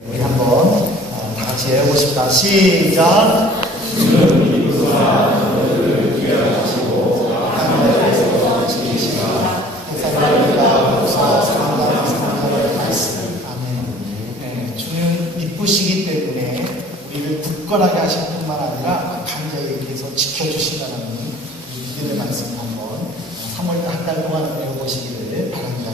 우리 한번 다 같이 해보십시다. 시작. 주는 이구와 너를 귀하시고 하늘에서 지키시라. 사랑합니다. 복사 사랑하는 사랑하는 말씀. 아멘. 주는 이쁘시기 때문에 우리를 굳건하게 하실 뿐만 아니라 간절히 계속 지켜주신다는 믿음의 말씀 한번 3월 한 달 동안 배워보시기를 바랍니다.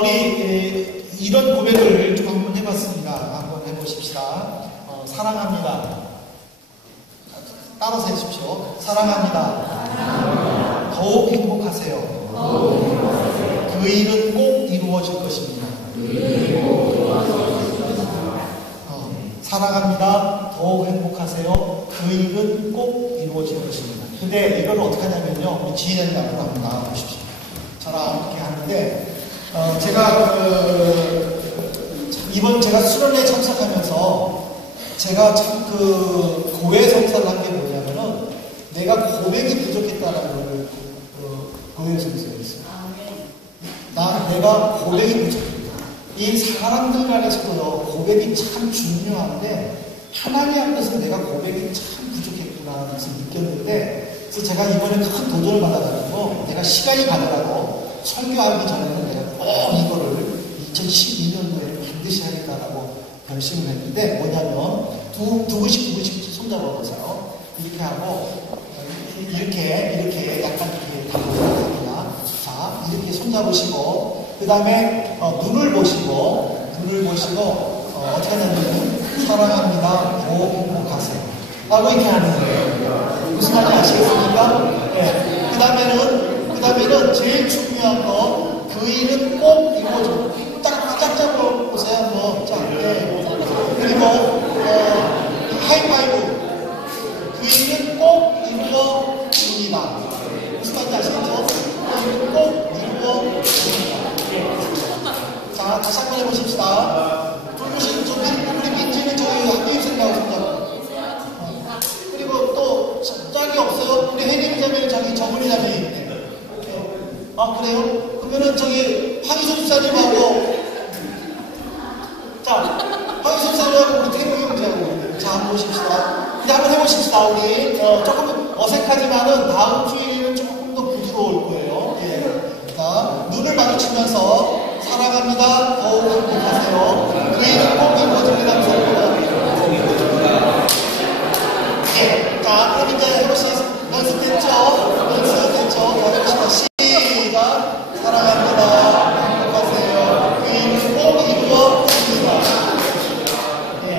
우리 이런 고백을 좀 한번 해봤습니다. 한번 해보십시다. 사랑합니다. 따라서 해주십시오. 사랑합니다. 더욱 행복하세요. 그 일은 꼭 이루어질 것입니다. 사랑합니다. 더욱 행복하세요. 그 일은 꼭 이루어질 것입니다. 근데 이걸 어떻게 하냐면요. 우리 지인의 앞으로 한번 나와보십시오. 저랑 이렇게 하는데, 이번 제가 수련회에 참석하면서 제가 참 고해 성사를 한 게 뭐냐면은 내가 고백이 부족했다는 걸 고해 성사했어요. 내가 고백이 부족했다. 이 사람들 간에서도 고백이 참 중요한데 하나님 앞에서 내가 고백이 참 부족했구나 해서 느꼈는데, 그래서 제가 이번에 큰 도전을 받아가지고 내가 시간이 가더라도 설교하기 전에는 내가 꼭 이거를 2012년도에 반드시 하겠다라고 결심을 했는데, 뭐냐면 두 분씩 손잡아보세요. 이렇게 하고 이렇게 약간 이렇게 담그냐. 자, 이렇게 손잡으시고 그 다음에 눈을 보시고 어떻게 하냐면 사랑합니다. 더욱 행복하세요. 라고 이렇게 하는 거예요. 무슨 말인지 아시겠습니까? 네. 그 다음에는 제일 중요한 거, 그 일은 꼭 이루어져. 딱 잡아보세요. 한번. 자, 네. 그리고, 하이파이브. 그 일은 꼭 이루어집니다. 무슨 말인지 아시겠죠? 그 일은 꼭 이루어집니다. 자, 다시 한번 해보십시다. 우리 민지는 저희 학교입생이라고 생각하고. 그리고 또, 짝이 없어요? 우리 혜림 자매는 저기 정은이 자매 있네. 그래요? 그러면은 저기 황희선 집사님하고, 자, 황희선 집사님하고 우리 태국 형제하고, 자, 한번 보십시다. 이제 한번 해보십시다. 우리 조금 어색하지만은 다음 주에는 조금 더 부드러울 거예요. 예. 자, 눈을 마주치면서 사랑합니다. 더욱 행복하세요. 그 일은 꼭 이루어집니다. 예. 자, 그럼 이제 해보시겠습니다. 연습됐죠? 자, 해보시다. 시작. 사랑합니다. 행복하세요. 그 일은 꼭 이루어집니다. 예.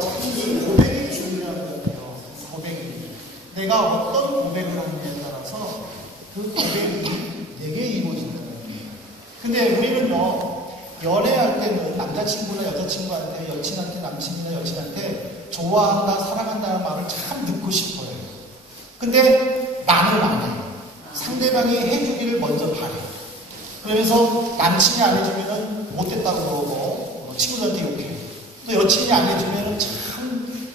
참 이 고백이 중요한 거예요. 고백이. 내가 어떤 고백을 하느냐에 따라서 그 고백이 내게 이루어진다는 거예요. 근데 우리는요, 연애할 때는 남자친구나 여자친구한테, 여친한테, 남친이나 여친한테 좋아한다, 사랑한다는 말을 참 듣고 싶어요. 근데 말을 안 해요. 상대방이 해주기를 먼저 바래요. 그러면서 남친이 안 해주면은 못됐다고 그러고, 친구들한테 욕해요. 또 여친이 안 해주면은 참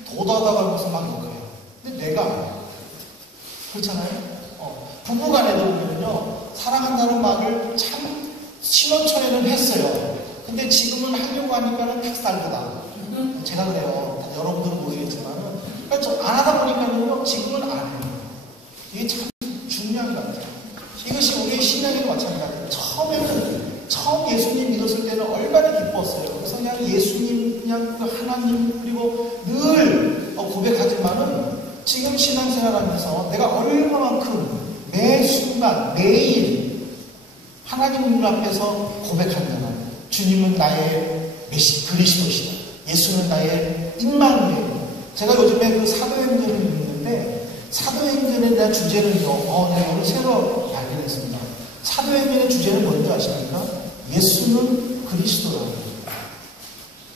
도다다가면서 막 욕해요. 근데 내가 안 해요. 그렇잖아요? 부부 간에도 보면요, 사랑한다는 말을 참 신혼초에는 했어요. 근데 지금은 하려고 하니까는 탁살보다. 제가 그래요. 여러분들은 모르겠지만은. 그러니까 안 하다 보니까는요, 지금은 안 해요. 이게 참 중요한 것 같아요. 이것이 우리의 신앙에도 마찬가지예요. 처음 예수님 믿었을 때는 얼마나 기뻤어요. 그래서 그냥 예수님, 그냥 하나님, 그리고 늘 고백하지만은 지금 신앙생활 하면서 내가 얼마만큼 매 순간, 매일 하나님 눈 앞에서 고백한다면 주님은 나의 그리스도시다. 예수는 나의 임마누엘. 제가 요즘에 그 사도행전을 읽는데 사도행전에 대한 주제는요, 내가 오늘 새로 발견했습니다. 사도행전의 주제는 뭔지 아십니까? 예수는 그리스도라고.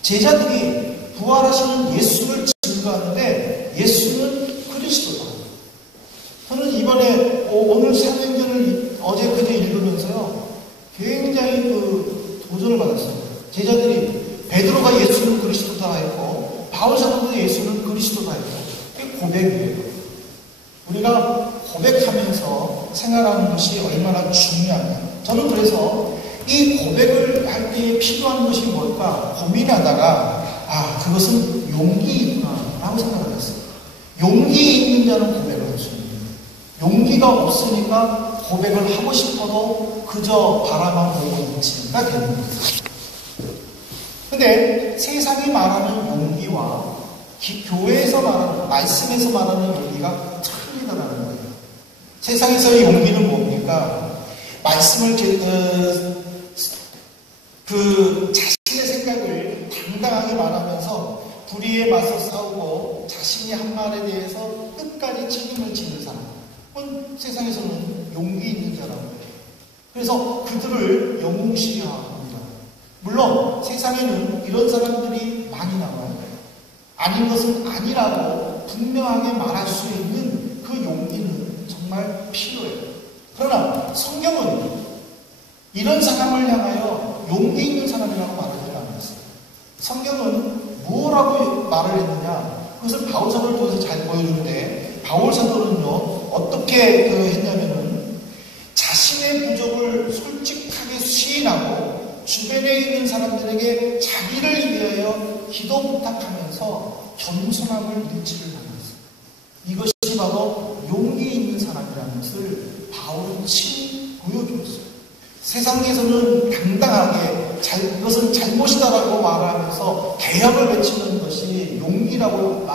제자들이 부활하시는 예수를 증거하는데 예수는 그리스도다. 저는 이번에 오늘 사도행전을 어제 그제 읽으면서요, 굉장히 도전을 받았어요. 제자들이 베드로가 예수는 그리스도다 했고 바울 사도도 예수는 그리스도다 했고, 그게 고백이에요. 우리가 고백하면서 생활하는 것이 얼마나 중요한가. 저는 그래서 이 고백을 할 때 필요한 것이 뭘까 고민하다가 그것은 용기구나라고 생각을 했어요. 용기 있는 자는 고백을 할 수 있는 거예요. 용기가 없으니까 고백을 하고 싶어도 그저 바라만 보고 있지가 되는 거예요. 근데 세상이 말하는 용기와 교회에서 말하는, 말씀에서 말하는 용기가 틀리다라는 거예요. 세상에서의 용기는 뭡니까? 말씀을 자신의 생각을 당당하게 말하면서 불의에 맞서 싸우고 자신이 한 말에 대해서 끝까지 책임을 지는 사람은 세상에서는 용기 있는 사람이에요. 그래서 그들을 영웅시합니다. 물론 세상에는 이런 사람들이 많이 나와요. 아닌 것은 아니라고 분명하게 말할 수 있는 그 용기는 정말 필요해요. 그러나 성경은 이런 사람을 향하여 용기 있는 사람이라고 말하지 않았어요. 성경은 뭐라고 말을 했느냐? 그것을 바울 사도를 통해서 잘 보여주는데, 바울 사도는요 어떻게 했냐면은 자신의 부족을 솔직하게 시인하고 주변에 있는 사람들에게 자기를 위하여 기도 부탁하면서 겸손함을 일치를 하면서, 이것이 바로 용기 있는 사람이라는 것을 바울은 친히 보여주었어요. 세상에서는 당당하게 그것은 잘못이다라고 말하면서 개혁을 외치는 것이 용기라고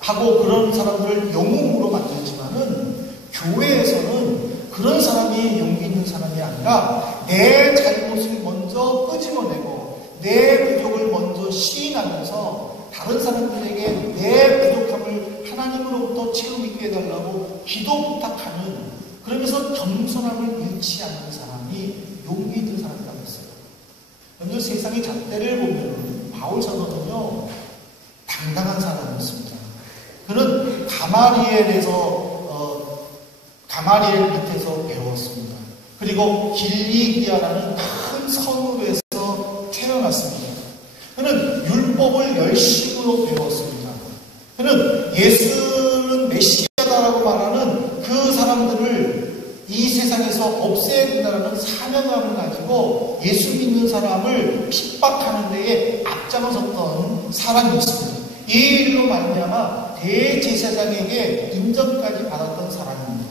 하고 그런 사람들을 영웅으로 만들지만은, 교회에서는 그런 사람이 용기 있는 사람이 아니라 내 잘못을 먼저 끄집어내고 내 부족을 먼저 시인하면서 다른 사람들에게 내 부족함을 하나님으로부터 채움 있게 해달라고 기도 부탁하는, 그러면서 겸손함을 잃지 않는 사람이 용기 있는 사람이라고 했어요. 여러분, 세상의 잣대를 보면 바울 사도는요 당당한 사람이었습니다. 그는 가마리엘 밑에서 배웠습니다. 그리고 길리기아라는 큰 성읍에서 태어났습니다. 그는 율법을 열심으로 배웠습니다. 그는 예수는 메시아다라고 말하는 그 사람들을 이 세상에서 없애야 된다는 사명감을 가지고 예수 믿는 사람을 핍박하는 데에 앞장섰던 사람이었습니다. 이 일로 말미암아 대제사장에게 인정까지 받았던 사람입니다.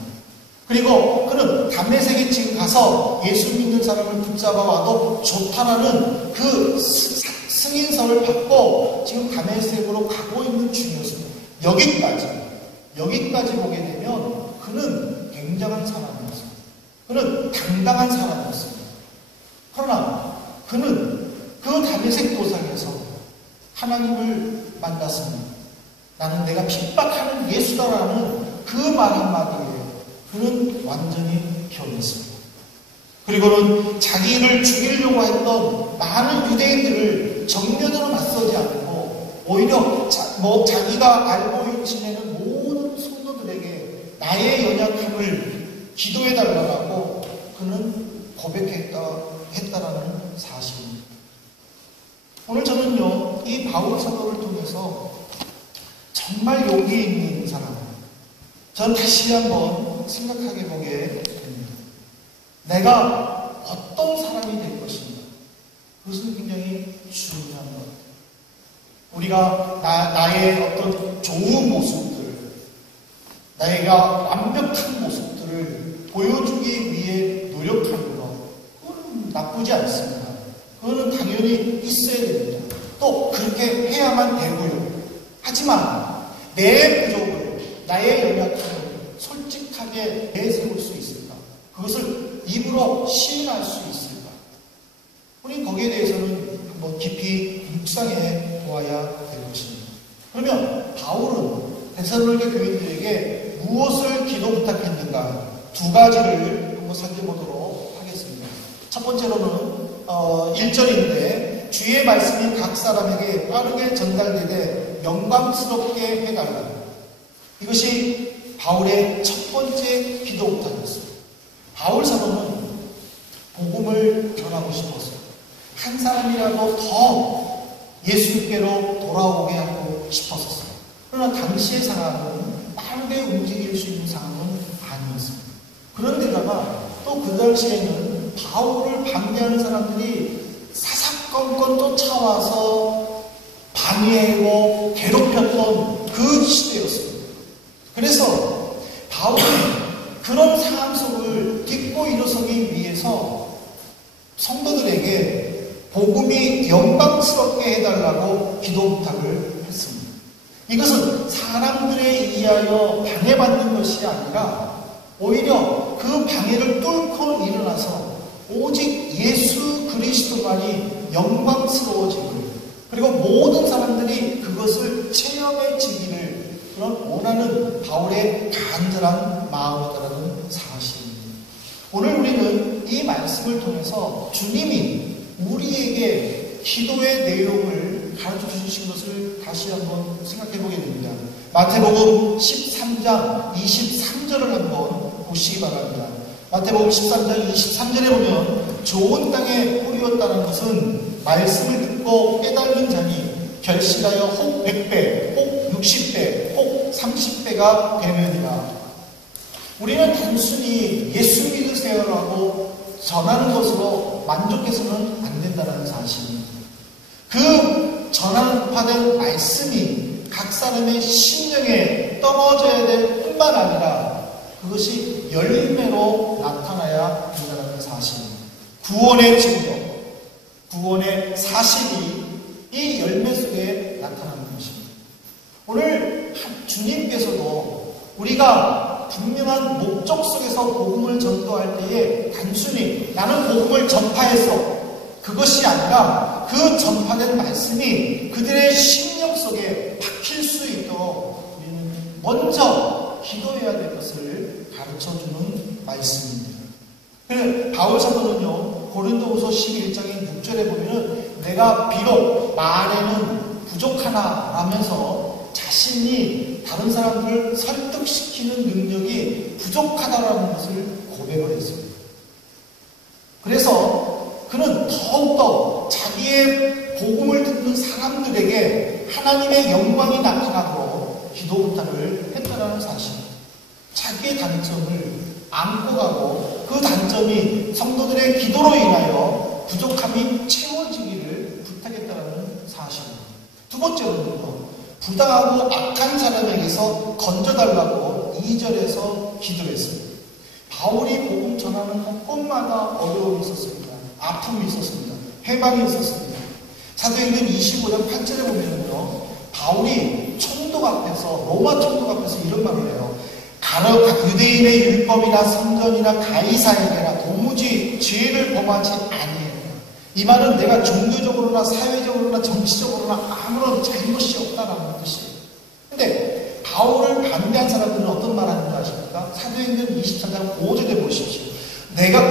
그리고 그는 담메색에 지금 가서 예수 믿는 사람을 붙잡아 와도 좋다라는 그 승인서를 받고 지금 담메색으로 가고 있는 중이었습니다. 여기까지 보게 되면 그는 굉장한 사람이었습니다. 그는 당당한 사람이었습니다. 그러나 그는 그 담메색 도상에서 하나님을 만났습니다. 나는 내가 핍박하는 예수다라는 그 말 한마디에 그는 완전히 변했습니다. 그리고는 자기를 죽이려고 했던 많은 유대인들을 정면으로 맞서지 않고 오히려 자기가 알고 지내는 모든 성도들에게 나의 연약함을 기도해달라고 그는 고백했다라는 사실입니다. 오늘 저는요 이 바울 사도를 통해서 정말 용기 있는 사람, 전 다시 한번 생각하게 보게 됩니다. 내가 어떤 사람이 될 것인가, 그것은 굉장히 중요한 것 같아요. 우리가 나의 어떤 좋은 모습들, 내가 완벽한 모습들을 보여주기 위해 노력하는 것, 그건 나쁘지 않습니다. 그거는 당연히 있어야 됩니다. 또 그렇게 해야만 되고요. 하지만 내 부족을, 나의 연약함을 솔직하게 내세울 수 있을까? 그것을 입으로 시인할 수 있을까? 우리는 거기에 대해서는 한번 깊이 묵상해 보아야 될 것입니다. 그러면 바울은 데살로니가 교인들에게 무엇을 기도 부탁했는가? 두 가지를 한번 살펴보도록 하겠습니다. 첫 번째로는 1절인데 주의 말씀이 각 사람에게 빠르게 전달되되 영광스럽게 해달라. 이것이 바울의 첫 번째 기도 부탁이었습니다. 바울 사도는 복음을 전하고 싶었어요. 한 사람이라도 더 예수님께로 돌아오게 하고 싶었어요. 그러나 당시의 상황은 빠르게 움직일 수 있는 상황은 아니었습니다. 그런데다가 또 그 당시에는 바울을 반대하는 사람들이 사사건건 쫓아와서 방해하고 괴롭혔던 그 시대였습니다. 그래서 바울은 그런 상황 속을 딛고 일어서기 위해서 성도들에게 복음이 영광스럽게 해달라고 기도 부탁을 했습니다. 이것은 사람들에 의하여 방해받는 것이 아니라 오히려 그 방해를 뚫고 일어나서 오직 예수 그리스도만이 영광스러워지고 그리고 모든 사람들이 그것을 체험해지기를 그런 원하는 바울의 간절한 마음이라는 사실입니다. 오늘 우리는 이 말씀을 통해서 주님이 우리에게 기도의 내용을 가르쳐 주신 것을 다시 한번 생각해 보게 됩니다. 마태복음 13장 23절을 한번 보시기 바랍니다. 마태복음 13장 23절에 보면 좋은 땅에 뿌리었다는 것은 말씀을 듣고 깨달은 자니 결실하여 혹 100배, 혹 60배, 혹 30배가 되느니라. 우리는 단순히 예수 믿으세요라고 전하는 것으로 만족해서는 안 된다는 사실입니다. 그 전파된 말씀이 각 사람의 심령에 떨어져야 될 뿐만 아니라 그것이 열매로 나타나야 된다는 사실입니다. 구원의 증거, 구원의 사실이 이 열매 속에 나타나는 것입니다. 오늘 주님께서도 우리가 분명한 목적 속에서 복음을 전도할 때에 단순히 나는 복음을 전파해서 그것이 아니라 그 전파된 말씀이 그들의 심령 속에 박힐 수 있도록 우리는 먼저 기도해야 될 것을 가르쳐주는 말씀입니다. 바울 사도는요, 고린도후서 11장의 6절에 보면은 내가 비록 말에는 부족하나 라면서 자신이 다른 사람들을 설득시키는 능력이 부족하다라는 것을 고백을 했습니다. 그래서 그는 더욱더 자기의 복음을 듣는 사람들에게 하나님의 영광이 나타나도록 기도 부탁을 했다는 사실입니다. 자기의 단점을 안고 가고 그 단점이 성도들의 기도로 인하여 부족함이 채워지기를 부탁했다는 사실입니다. 두 번째로는요, 부당하고 악한 사람에게서 건져달라고 2절에서 기도했습니다. 바울이 복음 전하는 곳곳마다 어려움이 있었습니다. 아픔이 있었습니다. 해방이 있었습니다. 사도행전 25장 8절에 보면요, 바울이 총독 앞에서, 로마 총독 앞에서 이런 말을 해요. 유대인의 율법이나 성전이나 가이사에게나 도무지 죄를 범하지 아니해요. 이 말은 내가 종교적으로나 사회적으로나 정치적으로나 아무런 잘못이 없다라는 뜻이에요. 근데 바울을 반대한 사람들은 어떤 말 하는지 아십니까? 사도행전 24장 5절에 보십시오.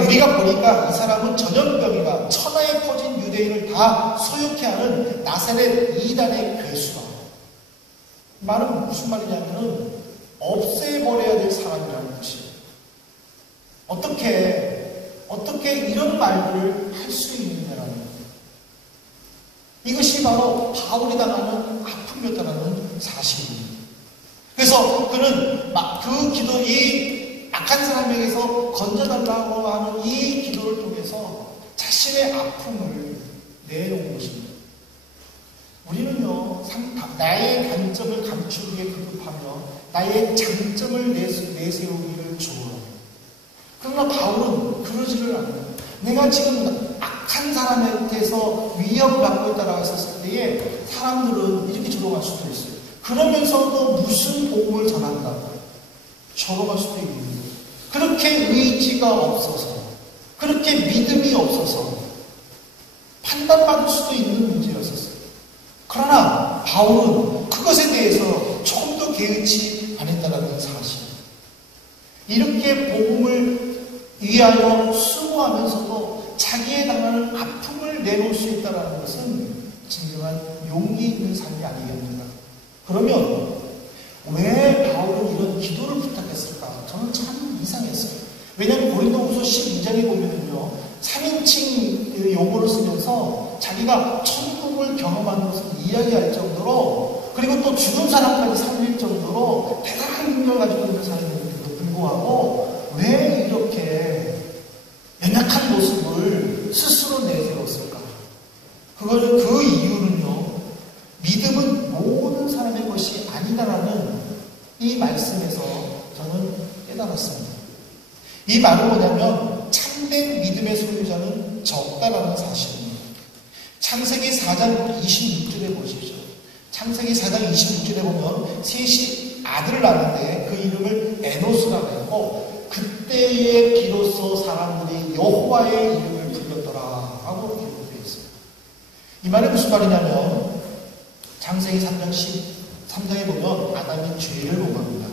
우리가 보니까 이 사람은 전염병이라 천하에 퍼진 유대인을 다 소욕해 하는 나사렛 이단의 괴수다. 이 말은 무슨 말이냐면은 없애버려야 될 사람이라는 뜻이에요. 어떻게 이런 말들을 할 수 있느냐라는 거예요. 이것이 바로 바울이 당하는 아픔이었다는 사실입니다. 그래서 그는 이 악한 사람에게서 건져달라고 하는 이 기도를 통해서 자신의 아픔을 내놓은 것입니다. 우리는요, 나의 단점을 감추기에 급급하며 나의 장점을 내세우기를 좋아해요. 그러나 바울은 그러지를 않아요. 내가 지금 악한 사람한테서 위협받고 있다고 했었을 때에 사람들은 이렇게 조롱할 수도 있어요. 그러면서도 무슨 복음을 전한다고 조롱할 수도 있는 거예요. 그렇게 의지가 없어서, 그렇게 믿음이 없어서 판단받을 수도 있는 문제였었어요. 그러나 바울은 그것에 대해서 조금 더 개의치 않았다는 사실. 이렇게 복음을 위하여 수고하면서도 자기의 당하는 아픔을 내놓을 수 있다는 것은 진정한 용기 있는 삶이 아니겠는가. 그러면 왜 바울은 이런 기도를 부탁했을까? 저는 참 이상했어요. 왜냐하면 고린도후서 12장에 보면은요, 3인칭 용어를 쓰면서 자기가 천국을 경험하는 것을 이야기할 정도로, 그리고 또 죽은 사람까지 살릴 정도로 대단한 능력을 가지고 있는 사람인데도 불구하고 왜 이렇게 이렇게 연약한 모습을 스스로 내세웠을까? 그거는 그 이유는요, 믿음은 모든 사람의 것이 아니다라는 이 말씀에서 저는 깨달았습니다. 이 말은 뭐냐면 참된 믿음의 소유자는 적다라는 사실입니다. 창세기 4장 26절에 보십시오. 창세기 4장 26절에 보면 셋이 아들을 낳는데 그 이름을 에노스라고 했고, 그때에 비로소 사람들이 여호와의 이름을 불렀더라 하고 기록되어 있습니다. 이 말이 무슨 말이냐면 창세기 3장 13장에 보면 아담이 죄를 범합니다.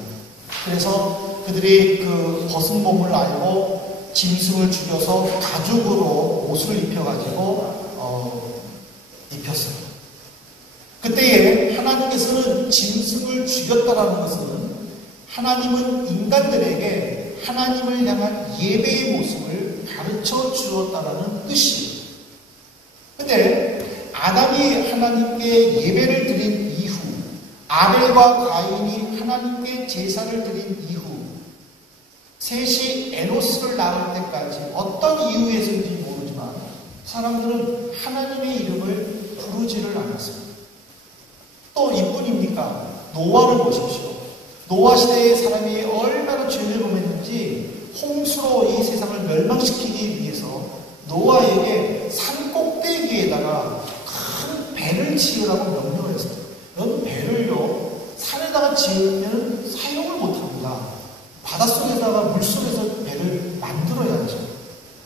그래서 그들이 그 벗은 몸을 알고 짐승을 죽여서 가죽으로 옷을 입혀가지고 입혔어요. 그때에 하나님께서는 짐승을 죽였다라는 것은 하나님은 인간들에게 하나님을 향한 예배의 모습을 가르쳐 주었다라는 뜻이에요. 근데 아담이 하나님께 예배를 드린 이후, 아벨과 가인이 하나님께 제사를 드린 이후, 셋이 에노스를 낳을 때까지 어떤 이유에서인지 모르지만 사람들은 하나님의 이름을 부르지를 않았습니다. 또 이뿐입니까? 노아를 보십시오. 노아 시대에 사람이 얼마나 죄를 범했는지 홍수로 이 세상을 멸망시키기 위해서 노아에게 산 꼭대기에다가 큰 배를 지으라고 명령을 했어요. 이런 배를요, 산에다가 지으면 사용을 못합니다. 바닷속에다가 물속에서 배를 만들어야죠.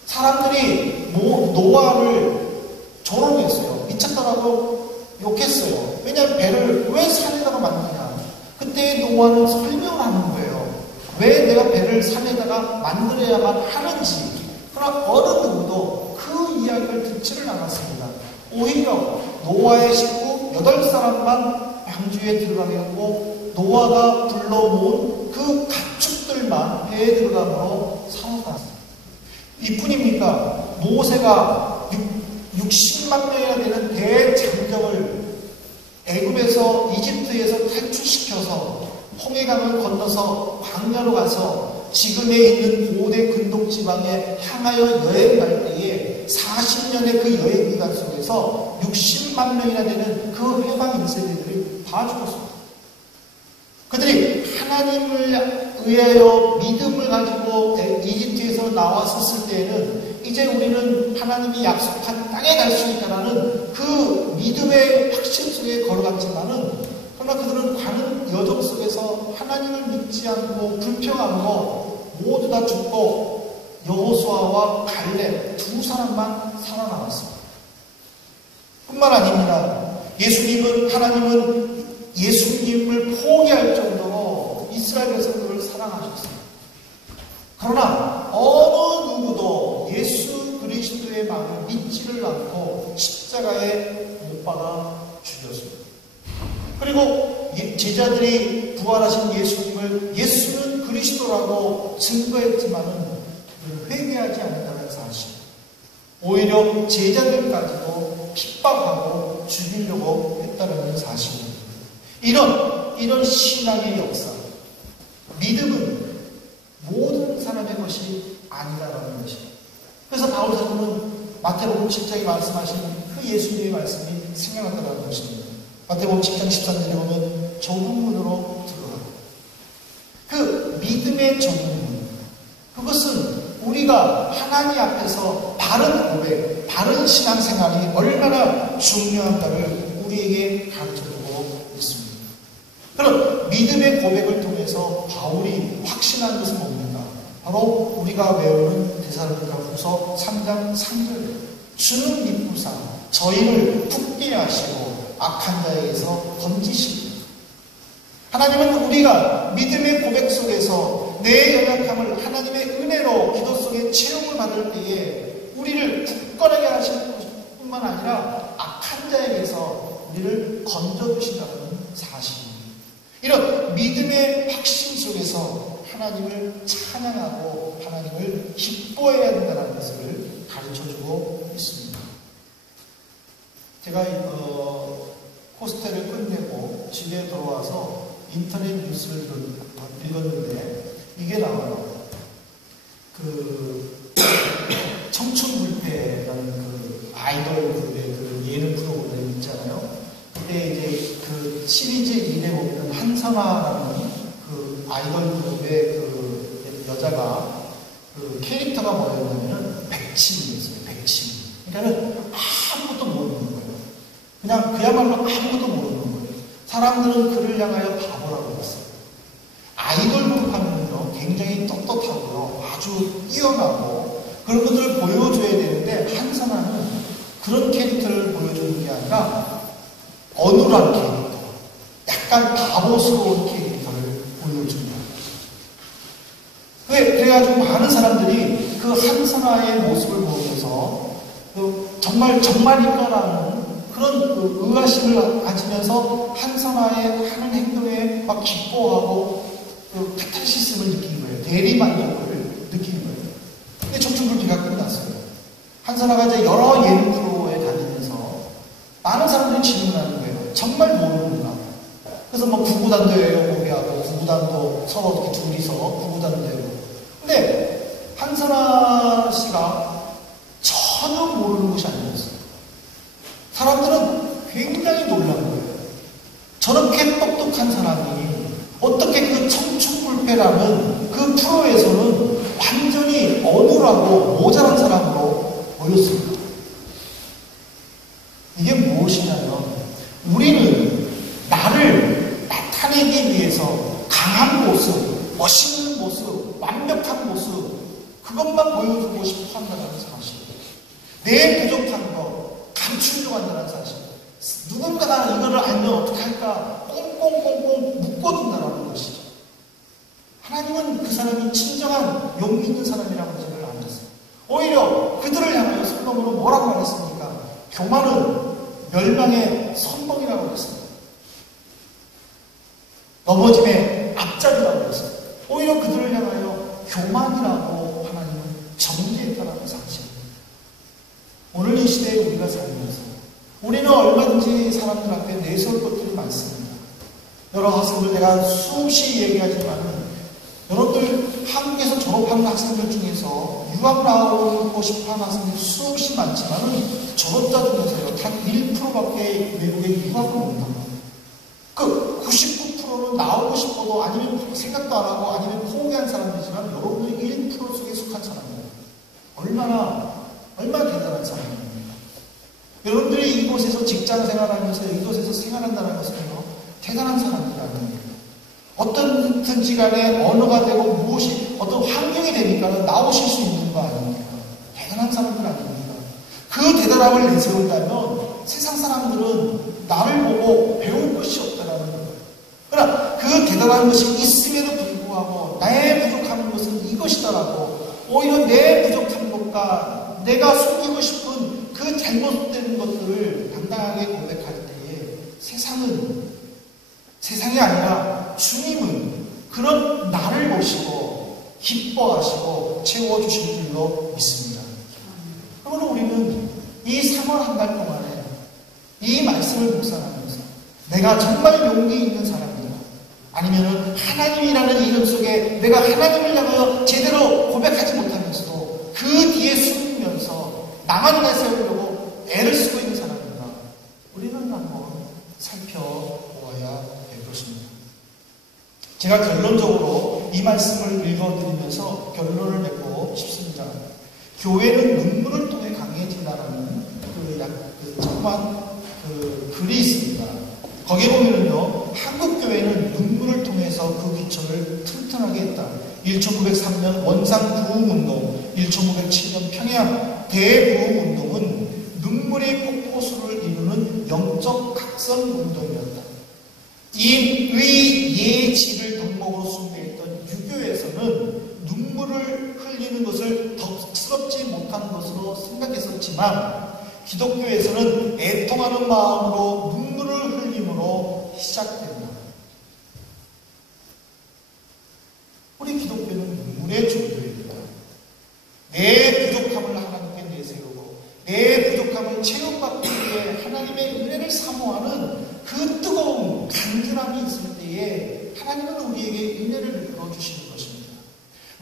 사람들이 노아를 조롱했어요. 미쳤다라고 욕했어요. 왜냐하면 배를 왜 산에다가 만드냐. 그때 노아는 설명을 하는 거예요. 왜 내가 배를 산에다가 만들어야만 하는지. 그러나 어느 누구도 그 이야기를 듣지를 않았습니다. 오히려 노아의 식구 8사람만 방주에 들어가게 하고 노아가 불러 모은 그 가축들만 배에 들어가므로 살아났습니다. 이뿐입니까? 모세가 60만 명이나 되는 대장정을 애굽에서 이집트에서 탈출시켜서 홍해강을 건너서 광야로 가서 지금에 있는 고대 근동지방에 향하여 여행 갈 때에 40년의 그 여행 기간 속에서 60만 명이나 되는 그 해방 1세대들이 다 죽었습니다. 그들이 하나님을 의하여 믿음을 가지고 이집트에서 나왔었을 때에는 이제 우리는 하나님이 약속한 땅에 갈 수 있다는 그 믿음의 확신 속에 걸어갔지만은, 그러나 그들은 가는 여정 속에서 하나님을 믿지 않고 불평하고 모두 다 죽고 여호수아와 갈렙 2사람만 살아남았습니다. 뿐만 아닙니다. 하나님은 예수님을 포기할 정도로 이스라엘 백성들을 사랑하셨습니다. 그러나 어느 누구도 예수 그리스도의 마음을 믿지를 않고 십자가에 못 박아 죽였습니다. 그리고 제자들이 부활하신 예수는 그리스도라고 증거했지만은 회개하지 않는다는 사실. 오히려 제자들까지도 핍박하고 죽이려고 했다는 사실입니다. 이런 신앙의 역사, 믿음은 모든 사람의 것이 아니다라는 것입니다. 그래서 바울 사도는 마태복음 7장에 말씀하신 그 예수님의 말씀이 생각났다는 것입니다. 마태복음 7장 13절에 보면 좁은 문으로 들어가고, 그 믿음의 좁은 문, 그것은 우리가 하나님 앞에서 바른 고백, 바른 신앙생활이 얼마나 중요한가를 우리에게 가르쳐주고 있습니다. 그럼 믿음의 고백을 통해서 바울이 확신한 것은 뭡니까? 바로 우리가 외우는 데살로니가후서 3장 3절, 주는 믿부사 저희를 굳게 하시고 악한 자에게서 건지십니다. 하나님은 우리가 믿음의 고백 속에서 내 연약함을 하나님의 은혜로 기도 속에 채용을 받을 때에 우리를 굳건하게 하시는 것뿐만 아니라 악한 자에게서 우리를 건져주신다는 사실입니다. 이런 믿음의 확신 속에서 하나님을 찬양하고 하나님을 기뻐해야 된다는 것을 가르쳐주고 있습니다. 제가 호스텔을 끝내고 집에 돌아와서 인터넷 뉴스를 읽었는데 이게 나와요. 그 청춘불패라는 그 아이돌 그룹의 그 예능 프로그램 있잖아요. 그때 이제 그 시리즈 1에 보면 한상아라는 그 아이돌 그룹의 그 여자가 그 캐릭터가 뭐였냐면 백치미였어요. 백치미. 그러니까는 아무것도 모르는 거예요. 그냥 그야말로 아무것도 모르는 거예요. 사람들은 그를 향하여 바보라고 했어요. 아이돌 그룹 하면요 굉장히 떳떳하고요 아주 뛰어나고 그런 것들을 보여줘야 되는데 한상아는 그런 캐릭터를 보여주는 게 아니라 어눌한 캐릭터, 약간 바보스러운 캐릭터를 보여줍니다. 그래가지고 많은 사람들이 그 한상아의 모습을 보면서 정말일까라는 그런 의아심을 가지면서 한상아의 하는 행동에 막 기뻐하고 카타르시스를 느낀 거예요. 대리만족을 느끼는 거예요. 근데 청춘불패가 끝났어요. 한상아가 이제 여러 예능 프로에 다니면서 많은 사람들이 질문하는 거예요. 정말 모르는가? 그래서 뭐 구구단도예요, 고개하고 구구단도 서로 이렇게 둘이서 구구단도예요. 근데 한상아 씨가 전혀 모르는 것이 아니었어요. 사람들은 굉장히 놀란 거예요. 저렇게 똑똑한 사람이 어떻게 그 청춘불패라는 그 프로에서는 완전히 어눌하고 모자란 사람으로 보였습니다. 이게 무엇이냐면 우리는 나를 나타내기 위해서 강한 모습, 멋있는 모습, 완벽한 모습 그것만 보여주고 싶어 한다는 사실. 내 부족한 거 감추려고 한다는 사실. 누군가가 이거를 알면 어떻게 할까 꽁꽁꽁꽁 묶어둔다는 것이죠. 하나님은 그 사람이 진정한 용기 있는 사람이라고 생각을 안 했어요. 오히려 그들을 향하여 성경으로 뭐라고 말했습니까? 교만은 멸망의 선봉이라고 했습니다. 넘어짐의 앞자리라고 했어요. 오히려 그들을 향하여 교만이라고 하나님은 정죄했다는 사실입니다. 오늘 이 시대에 우리가 살면서 우리는 얼마든지 사람들 앞에 내세울 것들이 많습니다. 여러 학생들 내가 수없이 얘기하지만 여러분들 한국에서 졸업하는 학생들 중에서 유학 나오고 싶어하는 학생들이 수없이 많지만 졸업자 중에서요 단 1%밖에 외국에 유학을 못 나가요. 그 99%는 나오고 싶어도 아니면 생각도 안 하고 아니면 포기한 사람이지만 여러분들이 1% 속에 속한 사람이에요. 얼마나 대단한 사람입니까? 여러분들이 이곳에서 직장 생활하면서 이곳에서 생활한다는 것은요 대단한 사람들이 아닙니다. 어떤든지 간에 언어가 되고 무엇이 어떤 환경이 되니까 나오실 수 있는 거 아닙니까? 대단한 사람들 아닙니까? 그 대단함을 내세운다면 세상 사람들은 나를 보고 배울 것이 없다라는 거예요. 그러나 그 대단한 것이 있음에도 불구하고 나의 부족한 것은 이것이다라고 오히려 내 부족한 것과 내가 숨기고 싶은 그 잘못된 것들을 당당하게 고백할 때에 세상이 아니라 주님은 그런 나를 보시고 기뻐하시고 채워주실 줄로 믿습니다. 그러므로 우리는 이 3월 한 달 동안에 이 말씀을 묵상하면서 내가 정말 용기 있는 사람이다. 아니면은 하나님이라는 이름 속에 내가 하나님을 향하여 제대로 고백하지 못하면서도 그 뒤에 숨으면서 나만 내세우려고 애를 쓰고 있는 사람입니다. 우리는 한번 살펴보아야 될 것입니다. 제가 결론적으로 이 말씀을 읽어드리면서 결론을 맺고 싶습니다. 교회는 눈물을 통해 강해진다라는 글이 있습니다. 거기에 보면은요, 한국교회는 눈물을 통해서 그 기초를 튼튼하게 했다. 1903년 원상부흥운동, 1907년 평양 대부흥운동은 눈물의 폭포수를 이루는 영적 각성운동이었다. 이 예지를 덕목으로 숭배했던 유교에서는 눈물을 흘리는 것을 덕스럽지 못한 것으로 생각했었지만 기독교에서는 애통하는 마음으로 눈물을 흘림으로 시작된다. 우리 기독교는 눈물의 종교입니다. 내 부족함을 하나님께 내세우고 내 부족함을 채움받기 위해 하나님의 은혜를 사모하는 그 뜨거운 간절함이 있을 때에 하나님은 우리에게 은혜를 베풀어 주시는 것입니다.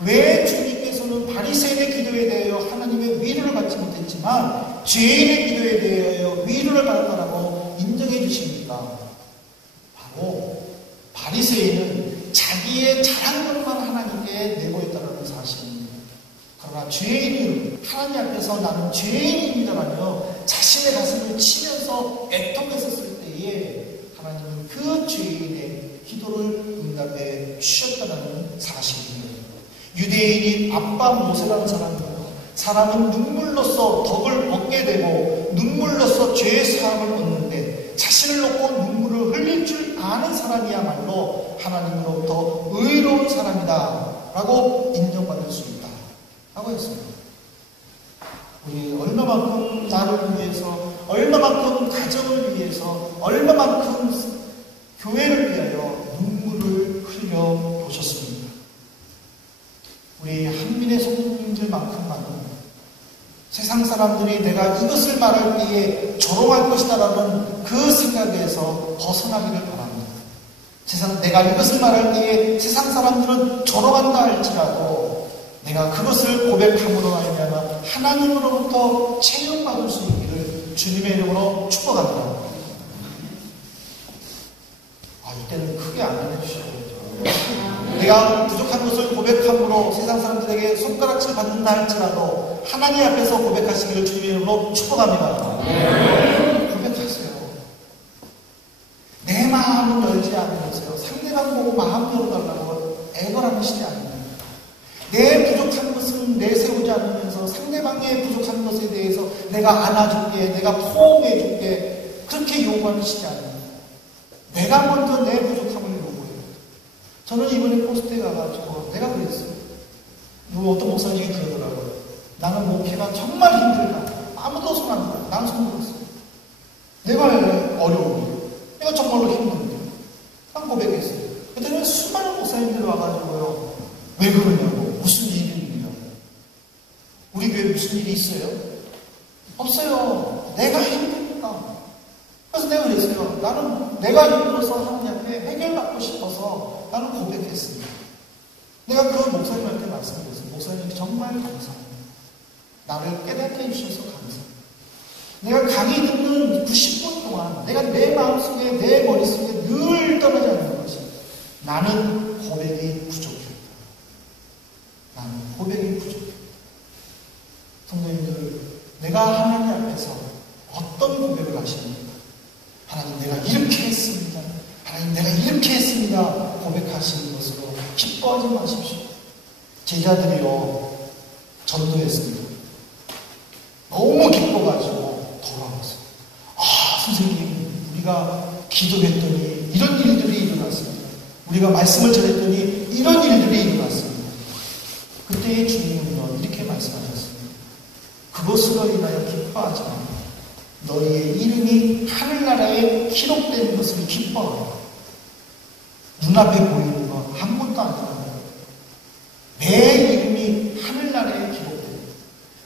왜 주님께서는 발이 바리새인의 기도에 대하여 하나님의 위로를 받지 못했지만 죄인의 기도에 대하여 위로를 받았다라고 인정해 주십니까? 바로 바리새인은 자기의 잘한 것만 하나님께 내보였다는 사실입니다. 그러나 죄인은 하나님 앞에서 나는 죄인입니다라며 자신의 가슴을 치면서 애통했었을 때에 하나님은 그 죄인의 기도를 응답해 주셨다는 사실입니다. 유대인인 아빠 모세라는 사람이요, 사람은 눈물로써 덕을 얻게 되고 눈물로써 죄의 사함을 얻는데 자신을 놓고 눈물을 흘릴 줄 아는 사람이야말로 하나님으로부터 의로운 사람이다 라고 인정받을 수 있다 라고 했습니다. 우리 얼마만큼 나를 위해서, 얼마만큼 가정을 위해서, 얼마만큼 교회를 위하여 눈물을 흘려 보셨습니다. 우리 한민의 성도님들만큼만은 세상 사람들이 내가 이것을 말할 때에 조롱할 것이다라는 그 생각에서 벗어나기를 바랍니다. 내가 이것을 말할 때에 세상 사람들은 조롱한다 할지라도 내가 그것을 고백함으로 말미암아 하나님으로부터 채용받을 수 있기를 주님의 이름으로 축복합니다. 이때는 크게 안 해주시죠. 내가 부족한 것을 고백함으로 세상 사람들에게 손가락질 받는다 할지라도 하나님 앞에서 고백하시기를 주님의 이름으로 축복합니다. 고백하세요. 내 마음을 열지 않으세요. 상대방 보고 마음 열어달라고 애걸하는 시대 아닙니다. 내 부족한 것은 내세우지 않으면서 상대방의 부족한 것에 대해서 내가 안아줄게, 내가 포옹해줄게 그렇게 요구하는 시대 아닙니다. 내가 먼저 내 부족함을 요구해요. 저는 이번에 포스트에 가가지고 내가 그랬어요. 어떤 목사님이 그러더라고요. 나는 목회가 정말 힘들다. 아무도 손 안 들어. 난 손 들었어요. 내가 어려운데, 내가 정말로 힘든데 난 고백했어요. 그때는 수많은 목사님들이 와가지고요. 왜 그러냐고. 무슨 일이 있냐고. 우리 교회에 무슨 일이 있어요? 없어요. 내가 힘드니까. 그래서 내가 그랬어요. 나는 내가 힘들어서 하나님 앞에 해결받고 싶어서 나는 고백했습니다. 내가 그 목사님한테 말씀드렸어요. 목사님 정말 감사합니다. 나를 깨닫게 해주셔서 감사합니다. 내가 강의 듣는 90분 동안 내가 내 마음속에 내 머릿속에 늘 떠나지 않는 것이 나는 고백이 부족했다. 나는 고백이 부족했다. 성도님들, 내가 하나님 앞에서 어떤 고백을 하십니까? 하나님 내가 이렇게 했습니다. 하나님 내가 이렇게 했습니다. 고백하시는 것으로 기뻐하지 마십시오. 제자들이요 전도했습니다. 너무 기뻐가지고 돌아왔어요. 선생님 우리가 기도했더니 이런 일들이 일어났습니다. 우리가 말씀을 전했더니 이런 일들이 일어났습니다. 그때 주님은요 이렇게 말씀하셨습니다. 그것으로 인하여 기뻐하지 마. 너희의 이름이 하늘나라에 기록되는 것을 기뻐하라. 눈앞에 보이는 거 아무것도 아니라 내 이름이 하늘나라에 기록됩니다.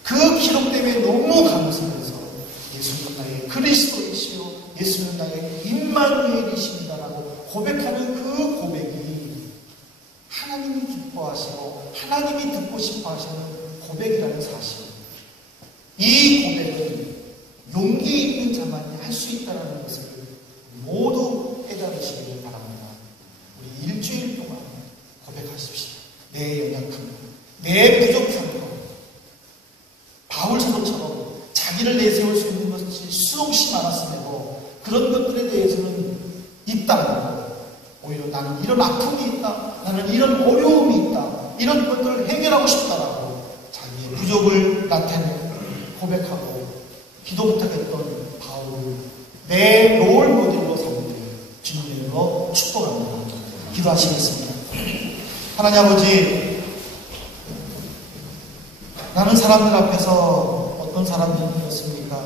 그 기록됨에 너무 감사해서 예수는 나의 그리스도이시요 예수는 나의 임마누엘이십니다라고 고백하는 그 고백이 하나님이 기뻐하시고 하나님이 듣고 싶어 하시는 고백이라는 사실. 이 고백은 용기 있는 자만이 할 수 있다는 것을 모두 깨달으시기를 바랍니다. 우리 일주일 동안 고백하십시오. 내 연약한 것, 내 부족한 것. 바울 사도처럼 자기를 내세울 수 있는 것이 수없이 많았음에도 그런 것들에 대해서는 입당하고 오히려 나는 이런 아픔이 있다, 나는 이런 어려움이 있다, 이런 것들을 해결하고 싶다라고 자기의 부족을 나타내고 고백하고 기도 부탁했던 바울을 내 롤 모델로 삼는 주님으로 축복합니다. 기도하시겠습니다. 하나님 아버지, 나는 사람들 앞에서 어떤 사람들이었습니까?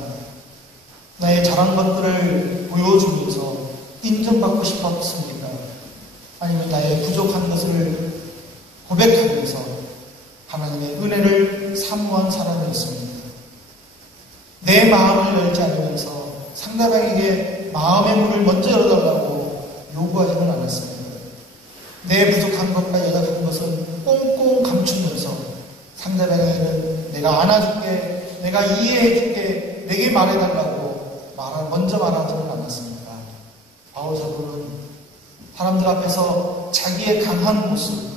나의 잘한 것들을 보여주면서 인정받고 싶었습니까? 아니면 나의 부족한 것을 고백하면서 하나님의 은혜를 사모한 사람이었습니다. 내 마음을 열지 않으면서 상대방에게 마음의 문을 먼저 열어달라고 요구하지는 않았습니다. 내 부족한 것과 연약한 것은 꽁꽁 감추면서 상대방에게는 내가 안아줄게, 내가 이해해줄게, 내게 말해달라고 먼저 말하지는 않았습니다. 바울 사도는 사람들 앞에서 자기의 강한 모습,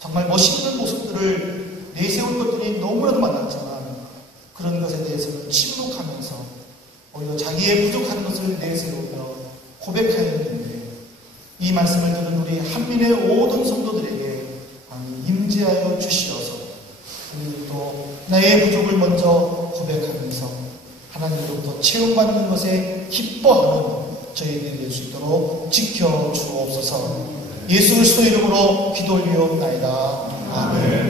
정말 멋있는 모습들을 내세울 것들이 너무나도 많았지만 그런 것에 대해서는 침묵하면서 오히려 자기의 부족한 것을 내세우며 고백하였는데, 이 말씀을 들은 우리 한민의 모든 성도들에게 임재하여 주시어서 우리 또 나의 부족을 먼저 고백하면서 하나님으로부터 채용받는 것에 기뻐하는 저희들이 될 수 있도록 지켜주옵소서. 예수 그리스도 이름으로 기도 올리옵나이다. 아멘.